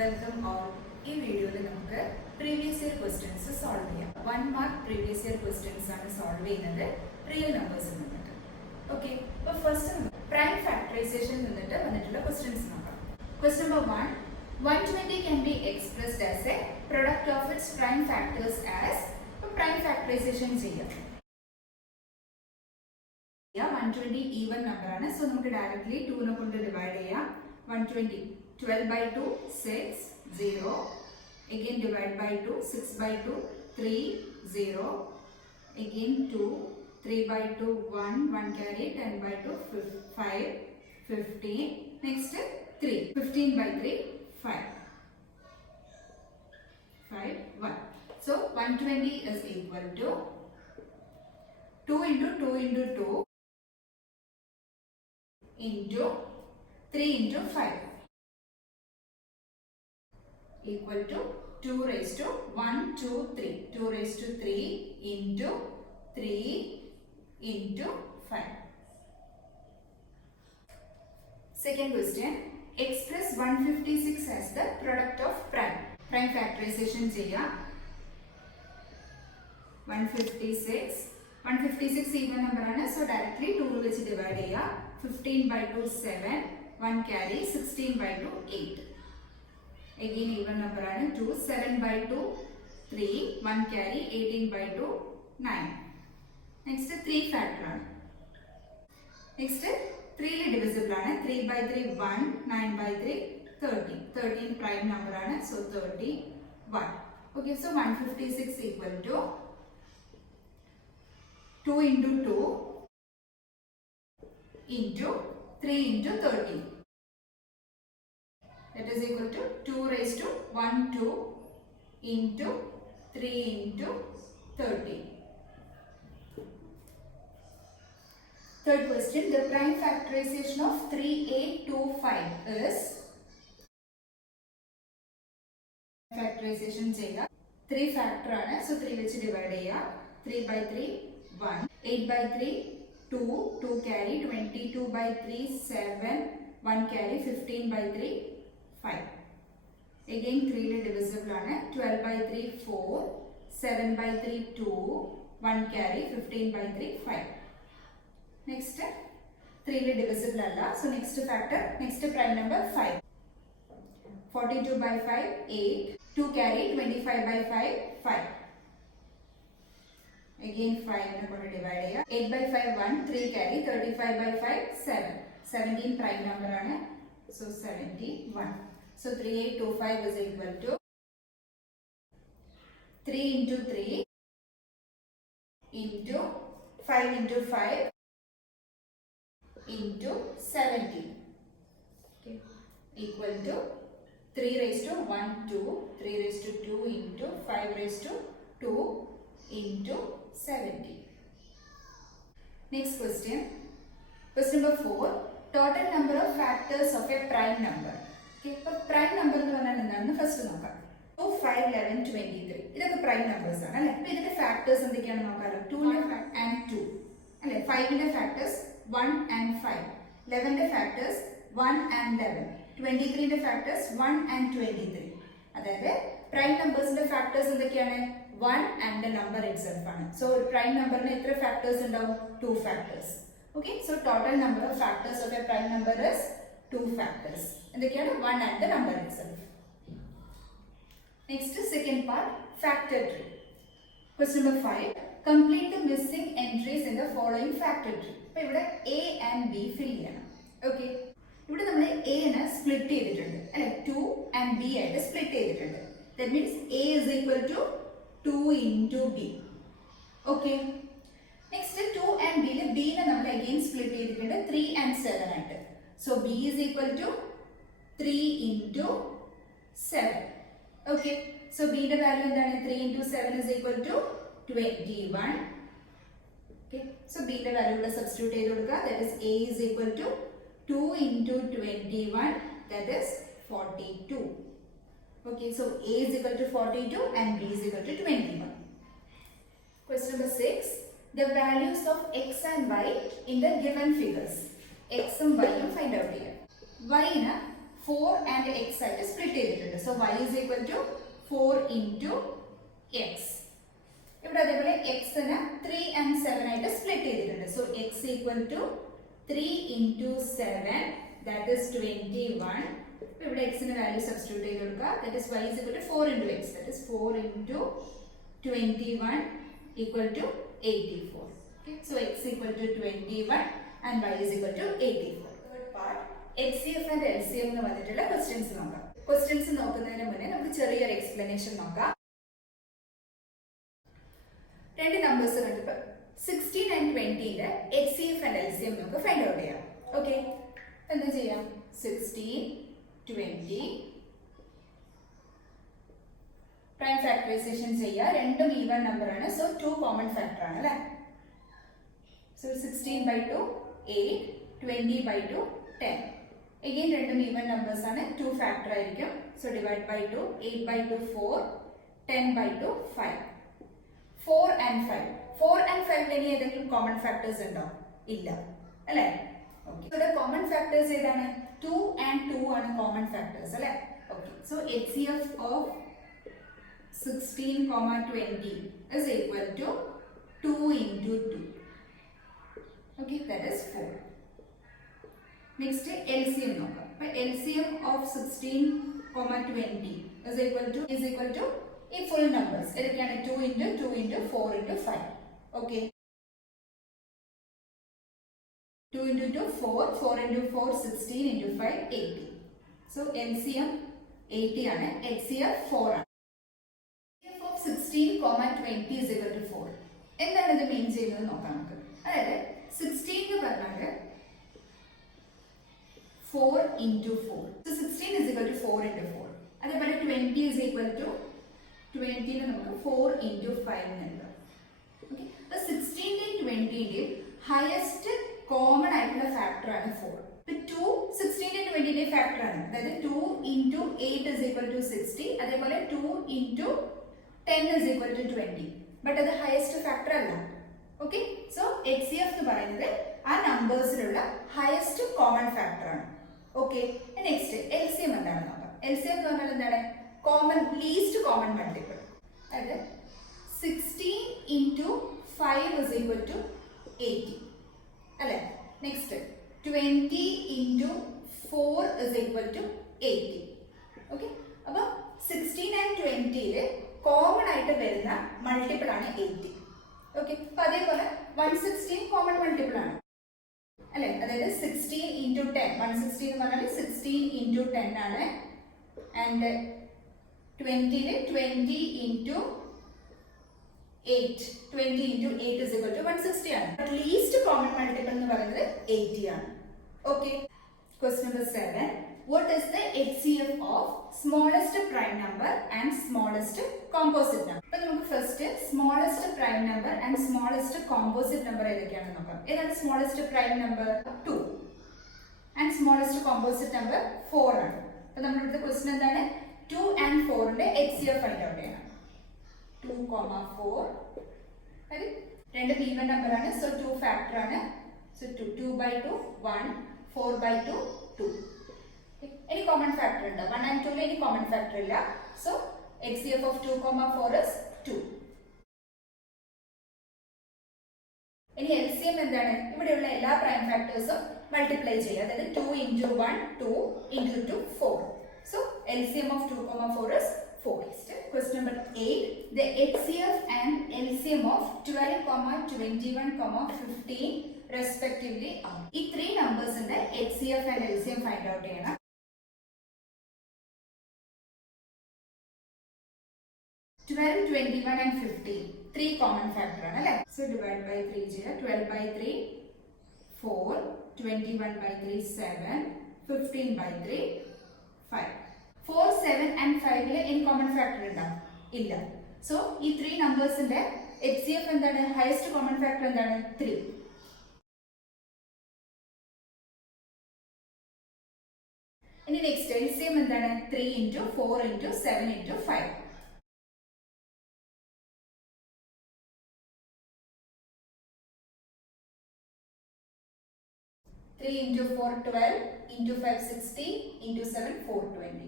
Welcome all. ഈ വീഡിയോയിൽ നമുക്ക് പ്രീവിയസ് ഇയർ ക്വസ്റ്റ്യൻസ് സോൾവ് ചെയ്യാം. 1 മാർക്ക് പ്രീവിയസ് ഇയർ ക്വസ്റ്റ്യൻസ് ആണ് സോൾവ് ചെയ്യുന്നത് റിയൽ നമ്പേഴ്സിൽ നിന്നിട്ട്. ഓക്കെ, അപ്പോൾ ഫസ്റ്റ് പ്രൈം ഫാക്ടറൈസേഷൻ നിന്നിട്ട് വന്നിട്ടുള്ള ക്വസ്റ്റ്യൻസ് നോക്കാം. Question number 1, 120 can be expressed as a product of its prime factors as prime factorization ചെയ്യാം. 120 ഈവൻ നമ്പർ ആണ്, സോ നമുക്ക് ഡയറക്ട്ലി 2 നെ കൊണ്ട് ഡിവൈഡ് ചെയ്യാം. 120 12 by 2 6 0, again divide by 2 6 by 2 3 0, again 2 3 by 2 1 1 carry 10 by 2 5 15, next 3 15 by 3 5 1. So 120 is equal to 2 into 2 into 2 into 3 into 5 equal to 2 raised to 1 2 3 2 raised to 3 into 3 into 5. Second question, express 156 as the product of prime factorization ചെയ്യാം. 156 even number ആണ്, so directly 2 വെച്ച് divide ചെയ്യാം. 15 by 2 7, 1 carry 16 by 2 8, again even number ആണ് 2 7 by 2 3, 1 carry 18 by 2 9, next 3 factor ആണ്. next 3 ലെ divisible ആണ്. 3 by 3 1, 9 by 3 13 13 prime number ആണ്, so 31. okay, so 156 equal to 2 into 2 into 3 into 13, that is equal to 2 raised to 1 2 into 3 into 30. Third question, the prime factorization of 3825 is factorization ചെയ്യുക. 3 factor ആണ്, so 3 വെച്ച് divide ചെയ്യുക. 3 by 3 1, 8 by 3 2 2 carry 22 by 3 7, 1 carry 15 by 3 5, again 3 ലെ divisible ആണ്. 12 by 3 4, 7 by 3 2, 1 carry 15 by 3 5, next 3 ലെ divisible അല്ല, so next factor, next prime number 5. 42 by 5 8, 2 carry 25 by 5 5, again 5 നെ കൊണ്ട് ഡിവൈഡ് ചെയ്യുക. 8 by 5 1, 3 carry 35 by 5 7, 17 prime number ആണ്, so 71. so 3825 is equal to 3 into 3 into 5 into 5 into 70, okay, equal to 3 raised to 1 2, 3 raised to 2 into 5 raised to 2 into 70. Next question, question number 4, total number of factors of a prime number. okay, അപ്പോൾ prime number എന്ന് പറഞ്ഞാൽ എന്താണെന്ന് first നോക്കാം. 2 5 11 23 ഇതൊക്കെ prime numbers ആണ് അല്ലേ. അപ്പോൾ ഇതിന്റെ ഫാക്ടേഴ്സ് എന്തൊക്കെയാണെന്ന് നോക്കാമല്ലോ. 2 and 2 അല്ലേ. 5 ന്റെ ഫാക്ടേഴ്സ് 1 and 5, 11 ന്റെ ഫാക്ടേഴ്സ് 1 and 11, 23 ന്റെ ഫാക്ടേഴ്സ് 1 and 23. അതായത് പ്രൈം നമ്പേഴ്സിന്റെ ഫാക്ടേഴ്സ് എന്തൊക്കെയാണ്? 1 and the number itself ആണ്. സോ ഒരു പ്രൈം നമ്പറിന് എത്ര ഫാക്ടേഴ്സ് ഉണ്ടാവും? 2 factors. okay, so total number of factors of a prime number is 2 factors. എന്തൊക്കെയാണ്? 1 and the number itself. next second part, factor tree. question number 5, complete the missing entries in the following factor tree. അപ്പോൾ ഇവിടെ a and b fill ചെയ്യണം. okay, ഇവിടെ നമ്മൾ a നെ split ചെയ്തിട്ടുണ്ട് അല്ലേ. 2 and b ആയിട്ട് സ്പ്ലിറ്റ് ചെയ്തിട്ടുണ്ട്. that means a is equal to 2 into b. okay, next 2 and b ലെ b നെ നമ്മൾ again സ്പ്ലിറ്റ് ചെയ്തിട്ടുണ്ട് 3 and 7 ആയിട്ട്. so b is equal to 3 into 7. okay, so b ന്റെ വാല്യൂ എന്താണ്? 3 into 7 is equal to 21. okay, so b ന്റെ value ഇവിടെ substitute ചെയ്ത് കൊടുക്കുക. that is a is equal to 2 into 21, that is 42. okay, so a is equal to 42 and b is equal to 21. question number 6, the values of x and y in the given figures. x ഉം y ഉം find out ചെയ്യാം. y ന് 4 and x ആയിട്ട് split ചെയ്തിട്ടുണ്ട്. So y is equal to 4 into x. ഇവിടെ അതേപോലെ x ന് 3 and 7 ആയിട്ട് സ്പ്ലിറ്റ് ചെയ്തിട്ടുണ്ട്. So x equal to 3 into 7, that is 21. ഇവിടെ x ന് വാല്യൂ സബ്സ്റ്റിറ്റ്യൂട്ട് ചെയ്ത് കൊടുക്കുക. that is y is equal to 4 into x, that is 4 into 21 equal to 84. Okay, so x equal to 21 and y is equal to 84. Third part, HCF and LCM എന്ന് വന്നിട്ടുള്ള questions നോക്കാം. Questions നോക്കുന്നതിന് മുന്നേ നമുക്ക് ചെറിയൊരു explanation നോക്കാം. രണ്ട് numbers കണ്ടപ്പോൾ 16 and 20ന്റെ HCF and LCM നമുക്ക് ഫൈൻഡ് ഔട്ട് ചെയ്യാം. ഓക്കെ, എന്താ ചെയ്യാം? 16, 20 പ്രൈം ഫാക്ടറൈസേഷൻ ചെയ്യുക. രണ്ടും ഈവൻ നമ്പർ ആണ്. സോ 2 കോമൺ ഫാക്ടർ ആണ് അല്ലേ. സോ 16/2 8, 20/2 10. again രണ്ടും ഈവൻ നമ്പേഴ്സ് ആണ്. 2 ഫാക്ടർ ആയിരിക്കും. So divide by 2, 8/2 4, 10/2 5. 4 and 5. 4 and 5 ഇനി ഏതെങ്കിലും കോമൺ ഫാക്ടേഴ്സ് ഉണ്ടോ? ഇല്ല അല്ലേ. ഓക്കെ, ഇവിടെ കോമൺ ഫാക്ടേഴ്സ് ഏതാണ്? 2 and 2 ആണ് കോമൺ ഫാക്ടേഴ്സ് അല്ലേ. Okay, so HCF of 16, 20 is equal to 2 into 2. Okay, that is 4. Next LCM നോക്കാം. അപ്പോൾ LCM of 16, 20 is equal to ഈ full numbers ഏതൊക്കെയാണ്? 2 into 2 into 4 into 5. Okay, 2 into 2 4, 4 into 4 16 into 5 80. So LCM 80 ആണ്, HCF 4 ആണ്. HCF of 16, 20 is equal to 4. എന്താണ് ഇത് മീൻ ചെയ്യുന്നത് നോക്കാം നമുക്ക്. അതായത് 16 എന്ന് പറഞ്ഞാൽ 4 into 4. So 16 is equal to 4 into 4. അതേപോലെ 20 is equal to 20 നമുക്ക് 4 into 5 എന്നുണ്ട്. ഓക്കെ, അപ്പോൾ 16ന്റെയും 20ന്റെയും ഹയസ്റ്റ് കോമൺ ആയിട്ടുള്ള ഫാക്ടർ ആണ് 4. ഇപ്പോൾ 2 16ന്റെയും 20ന്റെയും ഫാക്ടർ ആണ്. അതായത് 2 into 8 is equal to 60. അതേപോലെ 2 into 10 is equal to 20. But അത് ഹയസ്റ്റ് ഫാക്ടർ അല്ല. ഓക്കെ, സോ HCF എന്ന് പറയുന്നത് ആ നമ്പേഴ്സിലുള്ള ഹയസ്റ്റ് കോമൺ ഫാക്ടർ ആണ്. ഓക്കെ, നെക്സ്റ്റ് LCM എന്താണെന്ന് നോക്കാം. LCM എന്ന് പറഞ്ഞാൽ എന്താണ്? Common least common multiple. അതായത് 16 into 5 is equal to 80 അല്ലേ. Next 20 into 4 is equal to 80. Okay, അപ്പോൾ 16 and 20യിൽ കോമൺ ആയിട്ട് വരുന്ന മൾട്ടിപ്പിൾ ആണ് 80. ഓക്കെ, അപ്പോൾ അതേപോലെ 116 കോമൺ മൾട്ടിപ്പിൾ ആണ് അല്ലേ. അതായത് 16 into 10, 160 എന്ന് പറഞ്ഞാൽ 16 into 10 ആണ്. ആൻഡ് 20യിൽ 20 into 8, 20 into 8 is equal to 160 ആണ്. ബട്ട് ലീസ്റ്റ് കോമൺ മൾട്ടിപ്പിൾ എന്ന് പറയുന്നത് 80 ആണ്. Okay, question number 7. What is the HCF of smallest prime number and smallest composite number? അപ്പോൾ നമുക്ക് first smallest prime number and smallest composite number ഏതൊക്കെയാണെന്ന് നോക്കാം. ഏതാണ് smallest prime number? 2 and smallest composite number 4 ആണ്. അപ്പോൾ നമ്മുടെ അടുത്ത ക്വസ്റ്റ്യൻ എന്താണ്? 2 and 4ന്റെ HCF ഫൈൻഡ് ഔട്ട് ചെയ്യണം. 2, 4 അത് രണ്ട് ഈവൻ നമ്പർ ആണ്. സോ 2 ഫാക്ടർ ആണ്. സോ 2/2 1, 4/2 2. any common factor ഉണ്ട്. 1 and 2 any common factor ഇല്ല. So HCF of 2, 4 is 2. ഇനി LCM എന്താണ്? ഇവിടെയുള്ള എല്ലാ പ്രൈം ഫാക്ടേഴ്സും മൾട്ടിപ്ലൈ ചെയ്യുക. അതായത് 2 into 1 2 into 2 4. So LCM of 2, 4 is 4. Question number 8. The HCF and LCM of 12, 21, 15 respectively are. ഈ 3 നമ്പേഴ്സിന്റെ HCF and LCM find out ചെയ്യണം. 12, 21 and 15 3 common factor ആണ് അല്ലേ. So divide by 3 ചെയ്യുക. 12/3 4, 21/3 7, 15/3 5. 4, 7 and 5ൽ any common factor ഉണ്ടോ? ഇല്ല. So ഈ 3 നമ്പേഴ്സിന്റെ HCF എന്താണ്? Highest common factor എന്താണ്? 3. ഇനി നെക്സ്റ്റ് LCM എന്താണ്? 3 into 4 into 7 into 5. 3 into 4 12 into 5 60 into 7 420.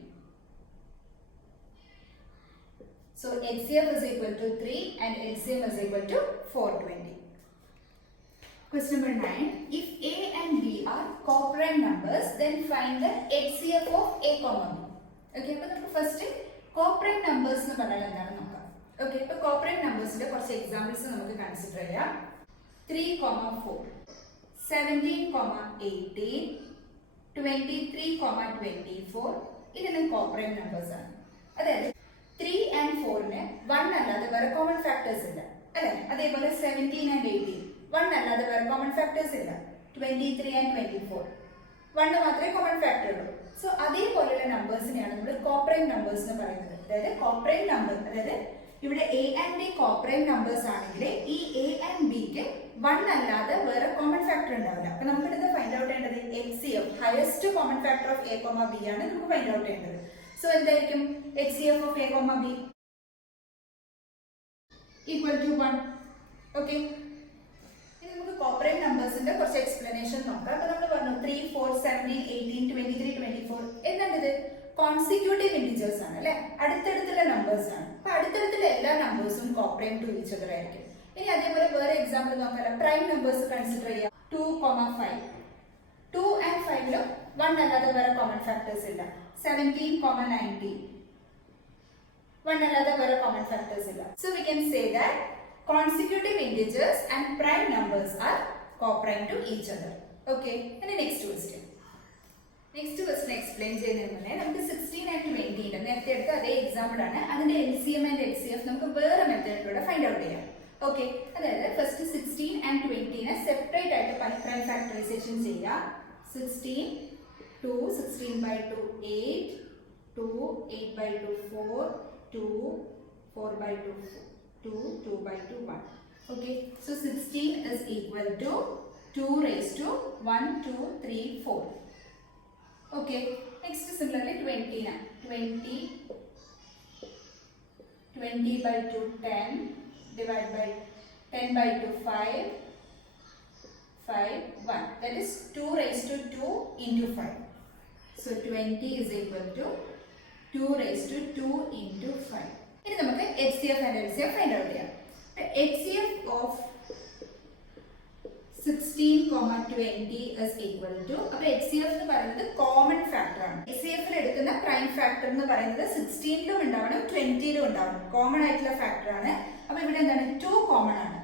So HCF is equal to 3 and LCM is equal to 420. Question number 9. If A and B are coprime numbers, then find the HCF of A comma B. Okay, അപ്പോൾ നമുക്ക് first coprime numbers എന്ന് പറഞ്ഞാൽ എന്താണെന്ന് നോക്കാം. Okay, അപ്പോൾ coprime നമ്പേഴ്സിന്റെ കുറച്ച് examples നമുക്ക് consider ചെയ്യാം. 3,4, 17,18, 23,24 ഇതെല്ലാം കോപ്രൈം നമ്പേഴ്സ് ആണ്. അതായത് 3 and 4ന് 1 അല്ലാതെ വേറെ കോമൺ ഫാക്ടേഴ്സ് ഇല്ല അല്ലെ. അതേപോലെ 17 and 18 1 അല്ലാതെ വേറെ കോമൺ ഫാക്ടേഴ്സ് ഇല്ല. 23 and 24 1 മാത്രമേ കോമൺ ഫാക്ടർ ഉള്ളൂ. സോ അതേപോലെയുള്ള നമ്പേഴ്സിനെയാണ് നമ്മൾ കോപ്രൈം നമ്പേഴ്സ് എന്ന് പറയുന്നത്. അതായത് കോപ്രൈം നമ്പർ, അതായത് ഇവിടെ A and B coprime numbers ആണെങ്കിൽ ഈ എ ആൻഡ് ബിക്ക് 1 അല്ലാതെ വേറെ കോമൺ ഫാക്ടർ ഉണ്ടാവില്ല. അപ്പൊ നമുക്ക് ഇത് ഫൈൻഡ് ഔട്ട് ചെയ്യേണ്ടത് HCF, highest common factor of a comma b ആണ് നമുക്ക് ഫൈൻഡ് ഔട്ട് ചെയ്യേണ്ടത്. സോ എന്തായിരിക്കും HCF of a comma b equal to 1. Okay, ഇനി നമുക്ക് കോപ്രൈം നമ്പേഴ്സിന്റെ കുറച്ച് എക്സ്പ്ലനേഷൻ നോക്കാം. അപ്പൊ നമ്മൾ പറഞ്ഞു 3, 4, 17, 18, 23, 24 എന്താണിത്? കോൺസിക്യൂട്ടീവ് ഇന്റിജേഴ്സ് ആണ് അല്ലെ, അടുത്തടുത്തുള്ള നമ്പേഴ്സ് ആണ്. അപ്പൊ അടുത്തടുത്തുള്ള എല്ലാ നമ്പേഴ്സും കോപ്രൈം ടു ഈച്ച് അതർ ആയിരിക്കും. ഇനി അതേപോലെ വേറെ എക്സാമ്പിൾ നോക്കാം. പ്രൈം നമ്പേഴ്സ് കൺസിഡർ ചെയ്യാം. 2,5 2 and 5ലും 1 അല്ലാതെ വേറെ കോമൺ ഫാക്ടേഴ്സ് ഇല്ല. 17,19 1 അല്ലാതെ വേറെ കോമൺ ഫാക്ടേഴ്സ് ഇല്ല. So we can say that consecutive integers and prime numbers are coprime to each other. Okay, and the next question explain ചെയ്യുന്നതിന് നമുക്ക് 16 and 20 നേരത്തെ എടുത്ത അതേ എക്സാമ്പിൾ ആണ്. അതിന്റെ LCM and HCF നമുക്ക് വേറെ മെത്തേഡിലൂടെ ഫൈൻഡ് ഔട്ട് ചെയ്യാം. ഓക്കെ, അതായത് ഫസ്റ്റ് 16 and 20നെ സെപ്പറേറ്റ് ആയിട്ട് പ്രൈം ഫാക്ടറൈസേഷൻ ചെയ്യാം. 16 2 16 by 2 8 2 8 by 2 4 2 4 by 2 2 2 by 2 1. Okay, so 16 is equal to 2 raised to 1 2 3 4. Okay, next similarly 20 na 20 by 2 10 divided by 10 by 2 5 5 1, that is 2 raised to 2 into 5. So 20 is equal to 2 raised to 2 into 5. ഇനി നമുക്ക് HCF and LCF find out ചെയ്യാം. HCF of 16,20 is equal to, അപ്പോൾ HCF എന്ന് പറയുന്നത് common factor ആണ്. HCF ൽ എടുക്കുന്ന prime factor എന്ന് പറയുന്നത് 16ലും ഉണ്ടാവണം 20ലും ഉണ്ടാവണം. കോമൺ ആയിട്ടുള്ള ഫാക്ടർ ആണ്. അപ്പോൾ ഇവിടെ എന്താണ് 2 കോമൺ ആണ്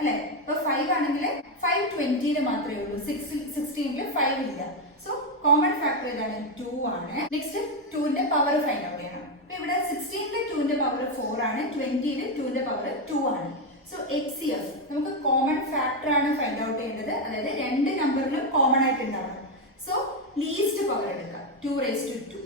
അല്ലെ. ഇപ്പൊ 5 ആണെങ്കിൽ 5 20ൽ മാത്രമേ ഉള്ളൂ, 16ൽ 5 ഇല്ല. സോ കോമൺ ഫാക്ടർ ഏതാണ്? 2 ആണ്. നെക്സ്റ്റ് 2ന്റെ പവർ ഫൈൻഡ് ഔട്ട് ചെയ്യണം. അപ്പൊ ഇവിടെ 16ൽ 2ന്റെ പവർ 4 ആണ്, 20ൽ 2ന്റെ പവർ 2 ആണ്. സോ HCF നമുക്ക് കോമൺ ഫാക്ടർ ആണ് ഫൈൻഡ് ഔട്ട് ചെയ്യേണ്ടത്. അതായത് രണ്ട് നമ്പറിലും കോമൺ ആയിട്ട് ഉണ്ടാവണം. സോ ലീസ്റ്റ് പവർ എടുക്കാം, 2 raised to 2.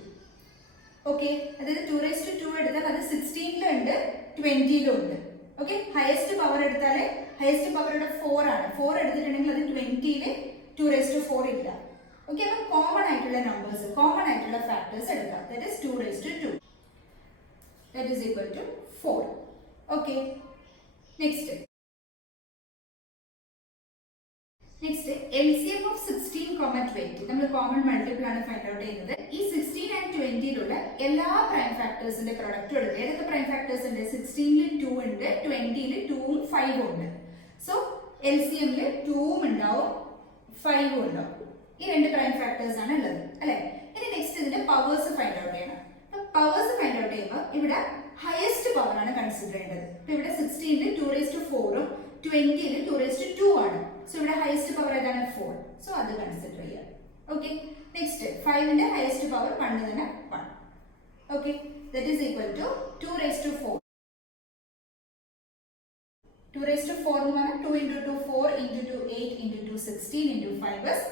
ഓക്കെ, അതായത് 2 raised to 2 എടുത്താൽ അത് 16ലും ഉണ്ട് 20ലും ഉണ്ട്. ഓക്കെ, ഹയസ്റ്റ് പവർ എടുത്താൽ ഹയസ്റ്റ് പവർ ഇവിടെ 4 ആണ്. 4 എടുത്തിട്ടുണ്ടെങ്കിൽ അത് 20ല് 2 raised to 4 ഇല്ല. ഓക്കെ, അപ്പൊ കോമൺ ആയിട്ടുള്ള നമ്പേഴ്സ്, കോമൺ ആയിട്ടുള്ള ഫാക്ടേഴ്സ് എടുക്കാം. That is 2 raised to 2. That is equal to 4. Okay. Next LCM of 16,20 നമ്മൾ കോമൺ മൾട്ടിപ്പിൾ ആണ് ഫൈൻഡ് ഔട്ട് ചെയ്യുന്നത്. ഈ 16 and 20ലുള്ള എല്ലാ പ്രൈം ഫാക്ടേഴ്സിന്റെ പ്രൊഡക്റ്റ് എടുക്കുക. ഏതൊക്കെ പ്രൈം ഫാക്ടേഴ്സ് ഉണ്ട്? 16ൽ 2 ഉണ്ട്, 20ൽ 2ഉം 5ഉം ഉണ്ട്. സോ LCMൽ 2ഉം ഉണ്ടാവും 5ഉം ഉണ്ടാവും. ഈ രണ്ട് പ്രൈം ഫാക്ടേഴ്സ് ആണ് ഉള്ളത് അല്ലെ. ഇനി നെക്സ്റ്റ് ഇതിന്റെ പവേഴ്സ് ഫൈൻഡ് ഔട്ട് ചെയ്യണം. പവേഴ്സ് ഫൈൻഡ് ഔട്ട് ചെയ്യുമ്പോൾ ഇവിടെ ഹയസ്റ്റ് പവർ ആണ് കൺസിഡർ ചെയ്യേണ്ടത്. ഇപ്പൊ ഇവിടെ 16ൽ 2 raised to 4ഉം 20ൽ 2 raised to 2 ആണ്. സോ ഇവിടെ ഹയസ്റ്റ് പവർ ഏതാണ്? 4. സോ അത് കൺസിഡർ ചെയ്യാം. ഓക്കെ, നെക്സ്റ്റ് 5ന്റെ ഹയസ്റ്റ് പവർ 1 തന്നെ 1. Okay, that is equal to 2 raised to 4. 2 raised to 4 എന്ന് പറഞ്ഞാൽ 2 into 2 4 into 2 8 into 2 16 into 5 is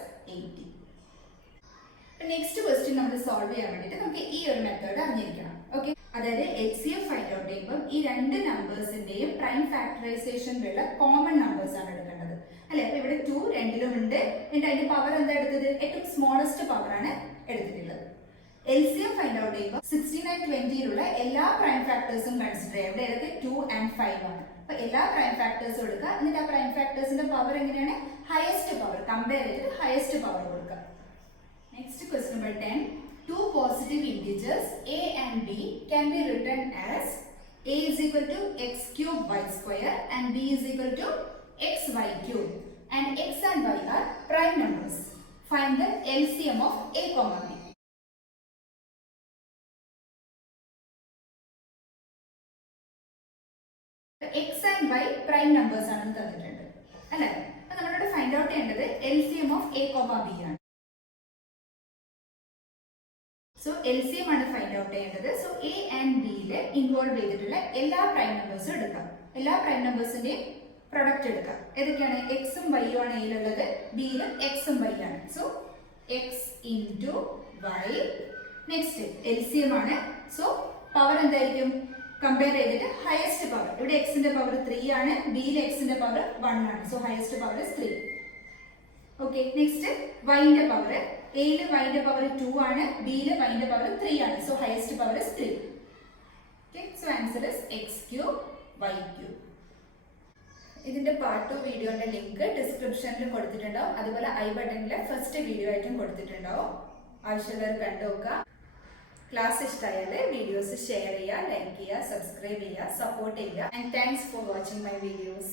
80. Next question നമ്മൾ സോൾവ് ചെയ്യാൻ വേണ്ടിയിട്ട് നമുക്ക് ഈ ഒരു മെത്തേഡ് അറിഞ്ഞിരിക്കണം. ഓക്കെ, അതായത് HCF ഫൈൻഡ് ഔട്ട് ചെയ്യുമ്പോൾ ഈ രണ്ട് നമ്പേഴ്സിന്റെയും പ്രൈം ഫാക്ടറൈസേഷനിലുള്ള കോമൺ നമ്പേഴ്സ് ആണ് എടുക്കേണ്ടത് അല്ലെ. അപ്പൊ ഇവിടെ 2 രണ്ടിലും ഉണ്ട്. എന്നിട്ട് അതിന്റെ പവർ എന്താ എടുത്തത്? ഏറ്റവും സ്മോളസ്റ്റ് പവർ ആണ് എടുത്തിട്ടുള്ളത്. LCM ഫൈൻഡ് ഔട്ട് ചെയ്യുമ്പോൾ 16 and 20ലുള്ള എല്ലാ പ്രൈം ഫാക്ടേഴ്സും കൺസിഡർ ചെയ്യാം. ഇവിടെ ഏതൊക്കെ? 2 and 5 ആണ്. അപ്പൊ എല്ലാ പ്രൈം ഫാക്ടേഴ്സും എടുക്കുക, എന്നിട്ട് ആ പ്രൈം ഫാക്ടേഴ്സിന്റെ പവർ എങ്ങനെയാണ്, ഹയസ്റ്റ് പവർ, കമ്പയർ ചെയ്തിട്ട് ഹയസ്റ്റ് പവർ കൊടുക്കുക. Next question number 10. Two positive integers a and b can be written as a is equal to x cube y square and b is equal to xy cube, and x and y are prime numbers. Find the LCM of a comma b. X and y prime numbers ആണെന്ന് തന്നിട്ടുണ്ട് അല്ലേ? അപ്പോൾ നമ്മളിവിടെ find out ചെയ്യേണ്ടത് LCM of a comma b ആണ്. So LCM ആണ് find out ചെയ്യേണ്ടത്. So a and b യിൽ ഇൻവോൾവ് ചെയ്തിട്ടുള്ള എല്ലാ പ്രൈം നമ്പേഴ്സും എടുക്കാം. എല്ലാ പ്രൈം നമ്പേഴ്സിന്റെയും പ്രൊഡക്റ്റ് എടുക്കാം. ഏതൊക്കെയാണ്? എക്സും വൈയും ആണ് എയിലുള്ളത്, ബിയിൽ എക്സും വൈ ആണ്. So x into y. Next LCM ആണ്. സോ പവർ എന്തായിരിക്കും? കമ്പയർ ചെയ്തിട്ട് ഹയസ്റ്റ് പവർ. ഇവിടെ എക്സിന്റെ പവർ 3 ആണ്, ബിയിൽ എക്സിന്റെ പവർ 1 ആണ്. So highest power 3. Okay, next വൈന്റെ പവർ. എയിൽ വൈന്റെ പവർ 2 ആണ്, ബിയിൽ വൈന്റെ പവർ 3 ആണ്. So highest power 3. Okay, so answer is x cube y cube. ഇതിന്റെ പാർട്ട് 2 വീഡിയോന്റെ ലിങ്ക് ഡിസ്ക്രിപ്ഷനിൽ കൊടുത്തിട്ടുണ്ടാവും. അതുപോലെ ഐ ബട്ടണിലെ ഫസ്റ്റ് വീഡിയോ ആയിട്ടും കൊടുത്തിട്ടുണ്ടാവും. ആവശ്യമുള്ളവർ കണ്ടു നോക്കുക. ക്ലാസ് ഇഷ്ടമായാൽ വീഡിയോസ് ഷെയർ ചെയ്യുക, ലൈക്ക് ചെയ്യുക, സബ്സ്ക്രൈബ് ചെയ്യുക, സപ്പോർട്ട് ചെയ്യുക. And thanks for watching my videos.